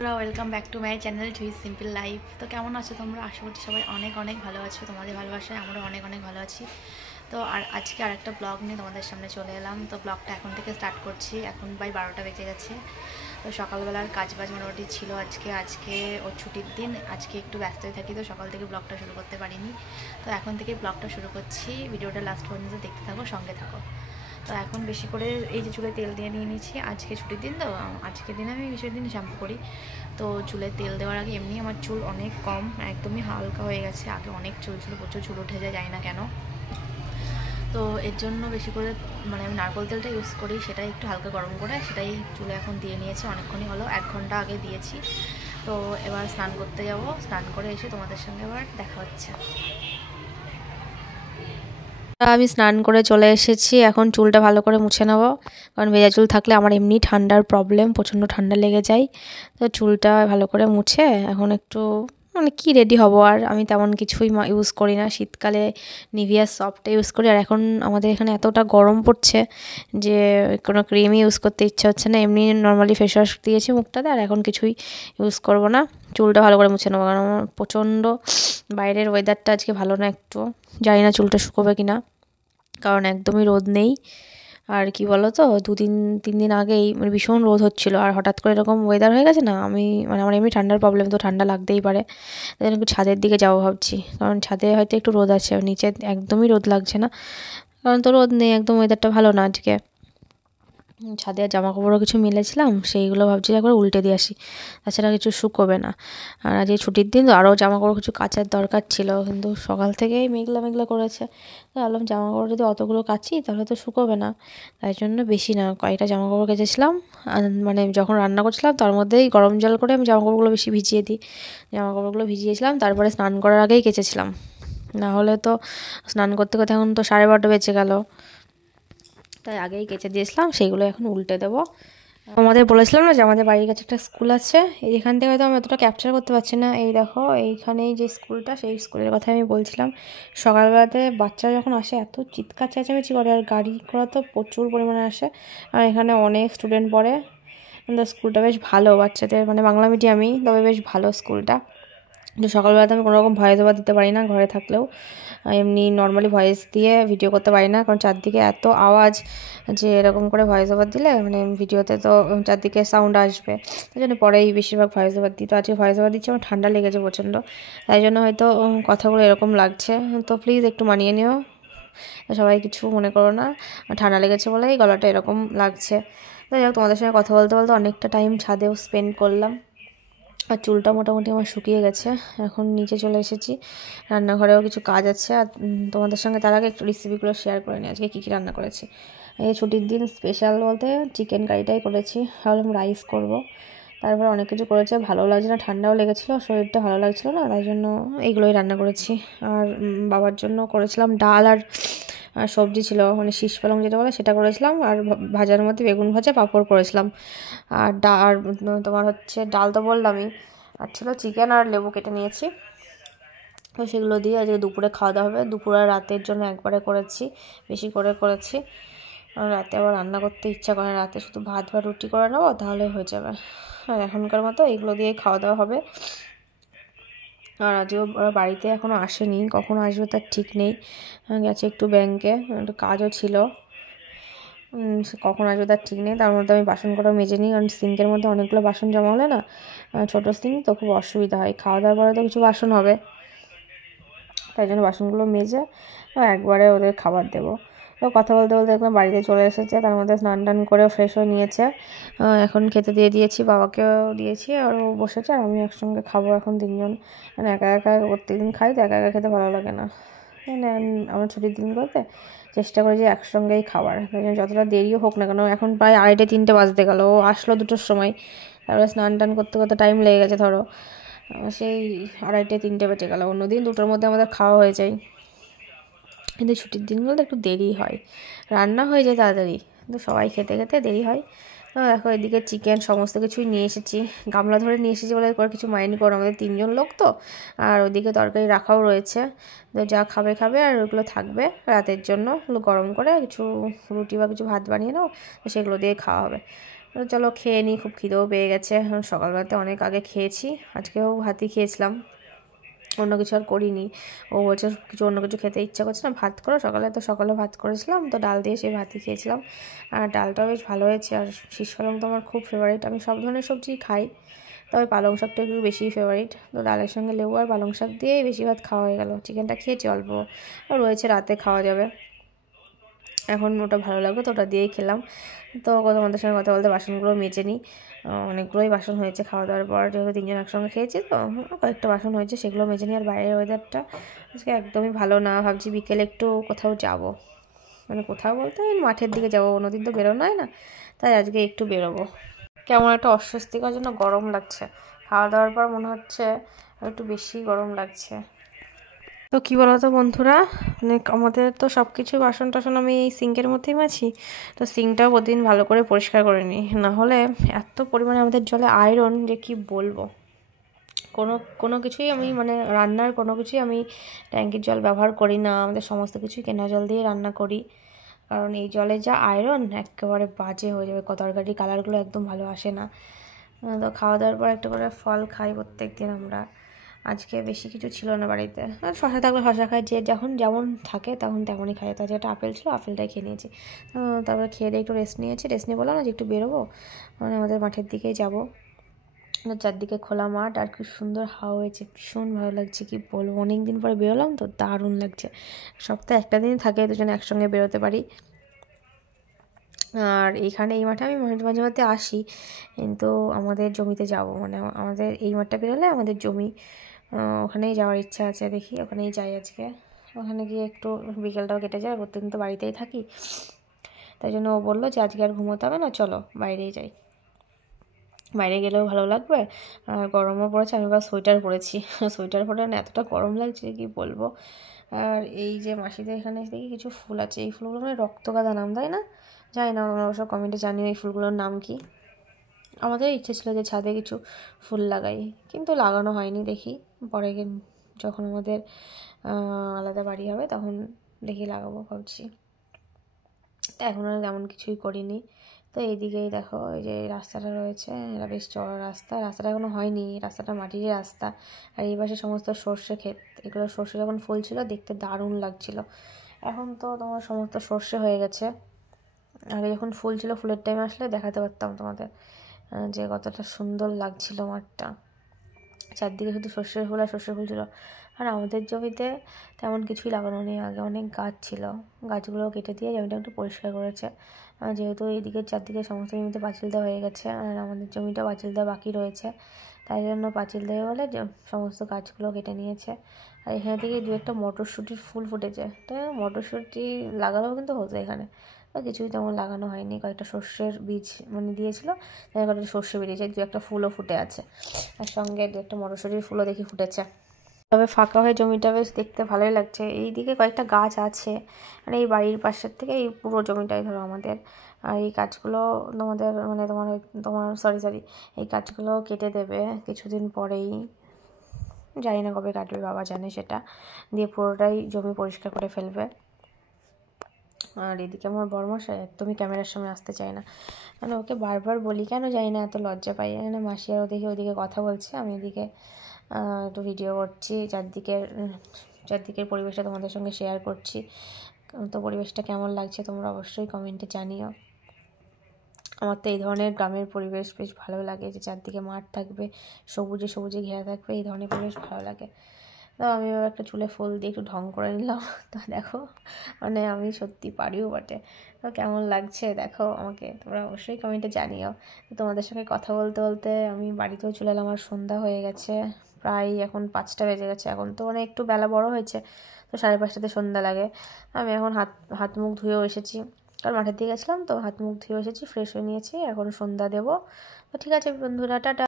Welcome back to my channel Jui simple life. তো কেমন আছো তোমরা? আশা করছি সবাই অনেক অনেক ভালো আছো। তোমাদের ভালোবাসায় আমরাও অনেক অনেক ভালো আছি। তো আজকে আরেকটা ব্লগ নিয়ে তোমাদের সামনে চলে এলাম। তো ব্লগটা এখন থেকে স্টার্ট করছি। এখন প্রায় 12টা বেজে গেছে। তো সকালবেলার কাজবাজ মোটামুটি ছিল। আজকে ওর ছুটির দিন, আজকে একটু ব্যস্তই থাকি, তো সকাল থেকে ব্লগটা শুরু করতে পারিনি। তো এখন থেকে ব্লগটা শুরু করছি। ভিডিওটা লাস্ট পর্যন্ত দেখতে থাকো, সঙ্গে থাকো। তো এখন বেশি করে এই যে চুলে তেল দিয়ে নিয়ে নিয়েছি। আজকে ছুটির দিন, তো আজকের দিন আমি বেশির দিন শ্যাম্পু করি। তো চুলে তেল দেওয়ার আগে এমনি আমার চুল অনেক কম, একদমই হালকা হয়ে গেছে। আগে অনেক চুল ছিল, প্রচুর চুল উঠে যায় না কেন। তো এর জন্য বেশি করে আমি নারকেল তেলটা ইউজ করি, সেটাই একটু হালকা গরম করে সেটাই চুলে এখন দিয়ে নিয়েছি। অনেকক্ষণই হলো, 1 ঘন্টা আগে দিয়েছি। তো এবার স্নান করতে যাব। স্নান করে এসে তোমাদের সঙ্গে আবার দেখা হচ্ছে। আমি স্নান করে চলে এসেছি। এখন চুলটা ভালো করে মুছে নেব, কারণ ভেজা চুল থাকলে আমার এমনি ঠান্ডার প্রবলেম, প্রচণ্ড ঠান্ডা লেগে যায়। তো চুলটা ভালো করে মুছে এখন একটু কি রেডি হব। আর আমি তেমন কিছুই ইউজ করি না। শীতকালে নিভিয়া সফটটা ইউজ করি। আর এখন আমাদের এখানে এতটা গরম পড়ছে যে কোনো ক্রিমই ইউজ করতে ইচ্ছা হচ্ছে না। এমনি নর্মালি ফেস ওয়াশ দিয়েছি মুখটাতে, আর এখন কিছুই ইউজ করব না। চুলটা ভালো করে মুছে নেবো, কারণ আমার প্রচণ্ড বাইরের ওয়েদারটা আজকে ভালো না একটু। জানি না চুলটা শুকোবে কি না, কারণ একদমই রোদ নেই। আর কি বলো তো, 3 দিন আগেই ভীষণ রোদ হচ্ছিল, আর হঠাৎ করে এরকম ওয়েদার হয়ে গেছে না। আমি আমার এমনি ঠান্ডার প্রবলেম, তো ঠান্ডা লাগতেই পারে। তাই জন্য একটু ছাদের দিকে যাবো ভাবছি, কারণ ছাদে হয়তো একটু রোদ আছে, নিচে একদমই রোদ লাগছে না। কারণ তো রোদ নেই, একদম ওয়েদারটা ভালো না আজকে। ছাদে আর জামা কাপড়ও কিছু মেলেছিলাম, সেইগুলো ভাবছি একবার উল্টে দিয়ে আসি, তাছাড়া কিছু শুকোবে না। আর আজকে ছুটির দিন, তো আরও জামা কাপড় কিছু কাচার দরকার ছিল, কিন্তু সকাল থেকেই মেঘলা মেঘলা করেছে। তো ভাবলাম জামা কাপড় যদি অতগুলো কাচি তাহলে তো শুকোবে না, তাই জন্য বেশি না কয়েকটা জামা কাপড় কেচেছিলাম। যখন রান্না করছিলাম তার মধ্যেই গরম জল করে আমি জামা কাপড়গুলো বেশি ভিজিয়ে দিই। জামা কাপড়গুলো ভিজিয়েছিলাম, তারপরে স্নান করার আগেই কেচেছিলাম। না হলে তো স্নান করতে করতে এখন তো 12:30 বেজে গেল, তাই আগেই কেচে দিয়েছিলাম। সেইগুলো এখন উল্টে দেবো। আমাদের বলেছিলাম না যে আমাদের বাড়ির কাছে একটা স্কুল আছে। এখান থেকে হয়তো আমি অতটা ক্যাপচার করতে পারছি না। এই দেখো, এইখানেই যে স্কুলটা, সেই স্কুলের কথা আমি বলছিলাম। সকালবেলাতে বাচ্চারা যখন আসে এত চিৎকার চেঁচামেচি করে, আর গাড়ি ঘোড়া তো প্রচুর পরিমাণে আসে। আর এখানে অনেক স্টুডেন্ট পড়ে। কিন্তু স্কুলটা বেশ ভালো, বাচ্চাদের বাংলা মিডিয়ামই, তবে বেশ ভালো স্কুলটা। কিন্তু সকালবেলাতে আমি কোনোরকম ভয়েস ওভার দিতে পারি না, ঘরে থাকলেও এমনি নর্মালি ভয়েস দিয়ে ভিডিও করতে পারি না, কারণ চারদিকে এত আওয়াজ যে এরকম করে ভয়েস ওভার দিলে ভিডিওতে তো চারদিকে সাউন্ড আসবে। তাই জন্য পরেই বেশিরভাগ ভয়েস ওভার দিই। তো আজকে ভয়েস ওভার দিচ্ছি, আমার ঠান্ডা লেগেছে প্রচণ্ড, তাই জন্য হয়তো কথাগুলো এরকম লাগছে। তো প্লিজ একটু মানিয়ে নিও, সবাই কিছু মনে করো না। ঠান্ডা লেগেছে বলেই গলাটা এরকম লাগছে। যাই হোক, তোমাদের সঙ্গে কথা বলতে বলতে অনেকটা টাইম ছাদেও স্পেন্ড করলাম। আর চুলটা মোটামুটি আমার শুকিয়ে গেছে। এখন নিচে চলে এসেছি, রান্নাঘরেও কিছু কাজ আছে। আর তোমাদের সঙ্গে তার আগে একটু রেসিপিগুলো শেয়ার করে নিই, আজকে কী কী রান্না করেছি। এই ছুটির দিন স্পেশাল বলতে চিকেন কারিটাই করেছি, ভাবলাম রাইস করব। তারপর অনেক কিছু করেছে, ভালো লাগছে না, ঠান্ডাও লেগেছিলো, শরীরটা ভালো লাগছিলো না, তাই জন্য এইগুলোই রান্না করেছি। আর বাবার জন্য করেছিলাম ডাল আর সবজি ছিল, শীষ পালং যেটা বলে সেটা করেছিলাম। আর ভাজার মধ্যে বেগুন ভাজা, পাঁপড় করেছিলাম। আর তোমার হচ্ছে ডাল তো বললামই, আর ছিল চিকেন আর লেবু কেটে নিয়েছি। তো সেগুলো দিয়ে আজকে দুপুরে খাওয়া দাওয়া হবে। দুপুর আর রাতের জন্য একবারে করেছি, বেশি করে করেছি। আর রাতে আবার রান্না করতে ইচ্ছা করে, রাতে শুধু ভাত বা রুটি করে নেবো, তাহলে হয়ে যাবে। আর এখনকার মতো এগুলো দিয়েই খাওয়া দাওয়া হবে। আর আজও ওরা বাড়িতে এখনও আসেনি, কখন আসবে তার ঠিক নেই। গেছে একটু ব্যাংকে, একটু কাজও ছিল, সে কখন আসবে তার ঠিক নেই। তার মধ্যে আমি বাসন কটা মেজে নিই, কারণ সিঙ্কের মধ্যে অনেকগুলো বাসন জমা হলে না, ছোটো সিঙ্ক তো খুব অসুবিধা হয়। খাওয়া দাওয়ার পরে তো কিছু বাসন হবে, তাই জন্য বাসনগুলো মেজে একবারে ওদের খাবার দেবো। তো কথা বলতে বলতে দেখলাম বাড়িতে চলে এসেছে, তার মধ্যে স্নান টান করে ফ্রেশ হয়ে নিয়েছে। এখন খেতে দিয়ে দিয়েছি, বাবাকেও দিয়েছি, আর ও বসেছে, আর আমি একসঙ্গে খাবো এখন 3জন। একা একা প্রত্যেকদিন খাই তো, একা একা খেতে ভালো লাগে না। আমার ছুটির দিনগুলোতে চেষ্টা করি যে একসঙ্গেই খাবার, যতটা দেরিও হোক না কেন। এখন প্রায় 2:30-3টে বাজতে গেল, ও আসলো 2টোর সময়, তারপরে স্নান টান করতে করতে টাইম লেগে গেছে ধরো, সেই 2:30-3টে বেজে গেল। অন্যদিন 2টোর মধ্যে আমাদের খাওয়া হয়ে যায়, কিন্তু ছুটির দিনগুলোতে একটু দেরি হয়। রান্না হয়ে যায় তাড়াতাড়ি, কিন্তু সবাই খেতে খেতে দেরি হয়। তো দেখো, এদিকে চিকেন সমস্ত কিছুই নিয়ে এসেছি, গামলা ধরে নিয়ে এসেছি বলে করে কিছু মাইন্ড করো, আমাদের 3জন লোক তো। আর ওদিকে তরকারি রাখাও রয়েছে, তো যা খাবে খাবে, আর ওগুলো থাকবে রাতের জন্য। ওগুলো গরম করে কিছু রুটি বা কিছু ভাত বানিয়ে নাও, তো সেগুলো দিয়ে খাওয়া হবে। তো চলো খেয়ে নিই, খুব খিদেও পেয়ে গেছে। সকালবেলাতে অনেক আগে খেয়েছি, আজকেও ভাতই খেয়েছিলাম, অন্য কিছু আর করিনি। ও বলছে কিছু অন্য কিছু খেতে ইচ্ছা করছে না, ভাত করো। সকালে ভাত করেছিলাম, তো ডাল দিয়ে সেই ভাতই খেয়েছিলাম। আর ডালটাও বেশ ভালো হয়েছে। আর শীষ পালং তো আমার খুব ফেভারিট, আমি সব ধরনের সবজি খাই, তবে পালং শাকটা একটু বেশি ফেভারিট। তো ডালের সঙ্গে লেবু আর পালং শাক দিয়েই বেশি ভাত খাওয়া হয়ে গেল। চিকেনটা খেয়েছি অল্প, রয়েছে, রাতে খাওয়া যাবে। এখন ওটা ভালো লাগবে তো ওটা দিয়েই খেলাম। তো তোমাদের সঙ্গে কথা বলতে বাসনগুলো মেজে নিই। অনেকগুলোই বাসন হয়েছে খাওয়া দাওয়ার পর, যেহেতু 3জন একসঙ্গে খেয়েছি, তো কয়েকটা বাসন হয়েছে, সেগুলো মেজে নিই। আর বাইরের ওয়েদারটা আজকে একদমই ভালো না, ভাবছি বিকেলে একটু কোথাও যাব, মানে কোথাও বলতে মাঠের দিকে যাবো, অন্যদিন তো বেরোনো হয় না, তাই আজকে একটু বেরোবো। কেমন একটা অস্বস্তিকর জন্য গরম লাগছে, খাওয়া দাওয়ার পর মনে হচ্ছে একটু বেশি গরম লাগছে। তো কী বলো তো বন্ধুরা, মানে আমাদের তো সব কিছু বাসন টাসন আমি এই সিঙ্কের মধ্যেই মাছি, তো সিঙ্কটাও প্রতিদিন ভালো করে পরিষ্কার করে নিই, না হলে এত পরিমাণে আমাদের জলে আয়রন যে কি বলবো। কোনো কিছুই আমি মানে রান্নার কোনো কিছুই আমি ট্যাঙ্কির জল ব্যবহার করি না, আমাদের সমস্ত কিছুই কেনা জল দিয়ে রান্না করি, কারণ এই জলে যা আয়রন একেবারে বাজে হয়ে যাবে, তরকারির কালারগুলো একদম ভালো আসে না। তো খাওয়া দাওয়ার পর একটা করে ফল খাই প্রত্যেক দিন আমরা। আজকে বেশি কিছু ছিল না বাড়িতে, আর শশা থাকলে শশা খাই, যে যখন যেমন থাকে তখন তেমনই খাই। তো যেটা আপেল ছিল আপেলটাই খেয়ে নিয়েছি। তারপরে খেয়ে দিয়ে একটু রেস্ট নিয়ে বললাম না যে একটু বেরোবো, মানে আমাদের মাঠের দিকেই যাবো। চারদিকে খোলা মাঠ আর কি সুন্দর হাওয়া হয়েছে, ভীষণ ভালো লাগছে, কি বলবো। অনেক দিন পরে বেরোলাম তো দারুণ লাগছে। সপ্তাহে একটা দিন থাকে দুজনে একসঙ্গে বেরোতে পারি। আর এইখানে এই মাঠে আমি মাঝে মাঝে আসি, কিন্তু আমাদের জমিতে যাব, মানে আমাদের এই মাঠটা বেরোলে আমাদের জমি, ওখানেই যাওয়ার ইচ্ছা আছে, দেখি ওখানেই যাই আজকে। ওখানে গিয়ে একটু বিকেলটাও কেটে যায়, প্রত্যেকদিন তো বাড়িতেই থাকি, তাই জন্য ও বললো যে আজকে আর ঘুমোতে হবে না, চলো বাইরেই যাই। বাইরে গেলেও ভালো লাগবে, আর গরমও পড়েছে, আমি আবার সোয়েটার পরেছি। সোয়েটার পরে না এতটা গরম লাগছে কি বলবো। আর এই যে মাসিদের এখানে দেখি কিছু ফুল আছে, এই ফুলগুলো মানে রক্তগাঁদা নাম, তাই না? জানি না, আমরা অবশ্য কমেন্টে জানিও এই ফুলগুলোর নাম কি। আমাদের ইচ্ছে ছিল যে ছাদে কিছু ফুল লাগাই, কিন্তু লাগানো হয়নি, দেখি পরে যখন আমাদের আলাদা বাড়ি হবে তখন দেখি লাগাবো ভাবছি। তো এখন আর তেমন কিছুই করিনি। তো এইদিকেই দেখো এই যে রাস্তাটা রয়েছে, এটা বেশ চড়া রাস্তাটা এখনো হয়নি, রাস্তাটা মাটির রাস্তা। আর এই পাশে সমস্ত সর্ষে ক্ষেত, এগুলো সর্ষে যখন ফুল ছিল দেখতে দারুণ লাগছিল, এখন তো তোমার সমস্ত সর্ষে হয়ে গেছে। আগে যখন ফুল ছিল, ফুলের টাইম আসলে দেখাতে পারতাম তোমাদের যে কতটা সুন্দর লাগছিল মাঠটা, চারদিকে শুধু সর্ষের ফুল আর সর্ষের ফুল ছিল। আর আমাদের জমিতে তেমন কিছুই লাগানো নেই, আগে অনেক গাছ ছিল, গাছগুলো কেটে দিয়ে জমিটা একটু পরিষ্কার করেছে। যেহেতু এইদিকে চারদিকে সমস্ত জমিতে পাঁচিল দেওয়া হয়ে গেছে, আর আমাদের জমিটা পাঁচিল দেওয়া বাকি রয়েছে, তাই জন্য পাঁচিল দেওয়া বলে সমস্ত গাছগুলো কেটে নিয়েছে। আর এখানে থেকে দু একটা মটরশুঁটির ফুল ফুটেছে, তো মটরশুঁটি লাগালেও কিন্তু হতো এখানে, তো কিছুই তেমন লাগানো হয়নি। কয়েকটা সর্ষের বীজ মানে দিয়েছিলো, তাই কয়েকটা সর্ষে বেরিয়েছে, দু একটা ফুলও ফুটে আছে, আর সঙ্গে দু একটা মটরশুঁটির ফুলও দেখি ফুটেছে। তবে ফাঁকা হয়ে জমিটা বেশ দেখতে ভালোই লাগছে। এইদিকে কয়েকটা গাছ আছে, মানে এই বাড়ির পাশের থেকে এই পুরো জমিটাই ধরো আমাদের। আর এই গাছগুলো তোমাদের মানে তোমার সরি এই গাছগুলো কেটে দেবে কিছুদিন পরেই, জানি না কবে কাটবে, বাবা জানে সেটা, দিয়ে পুরোটাই জমি পরিষ্কার করে ফেলবে। আর এদিকে আমার বড়মশাই একদমই ক্যামেরার সামনে আসতে চায় না, মানে ওকে বারবার বলি, কেন জানি না এত লজ্জা পাই, না মাসি আর ওদিকে কথা বলছে, আমি এদিকে একটু ভিডিও করছি, চারদিকের পরিবেশটা তোমাদের সঙ্গে শেয়ার করছি। তো পরিবেশটা কেমন লাগছে তোমরা অবশ্যই কমেন্টে জানিও। আমার তো এই ধরনের গ্রামের পরিবেশ বেশ ভালো লাগে, যে চারদিকে মাঠ থাকবে, সবুজে ঘেরা থাকবে, এই ধরনের পরিবেশ ভালো লাগে। তো আমি এবার একটা চুলে ফুল দিয়ে একটু ঢং করে নিলাম। তো দেখো, মানে আমি সত্যি পারিও বটে। তো কেমন লাগছে দেখো আমাকে তোমরা অবশ্যই কমেন্টে জানিও। তো তোমাদের সঙ্গে কথা বলতে বলতে আমি বাড়িতেও চলে এলাম, আমার সন্ধ্যা হয়ে গেছে, প্রায় এখন 5টা বেজে গেছে। এখন তো মানে একটু বেলা বড় হয়েছে, তো 5:30টাতে সন্ধ্যা লাগে। আমি এখন হাত মুখ ধুয়েও এসেছি, কারণ মাঠের দিকে গেছিলাম, তো হাত মুখ ধুয়ে এসেছি, ফ্রেশ হয়ে নিয়েছি, এখন সন্ধ্যা দেবো। তো ঠিক আছে বন্ধুরা, টাটা।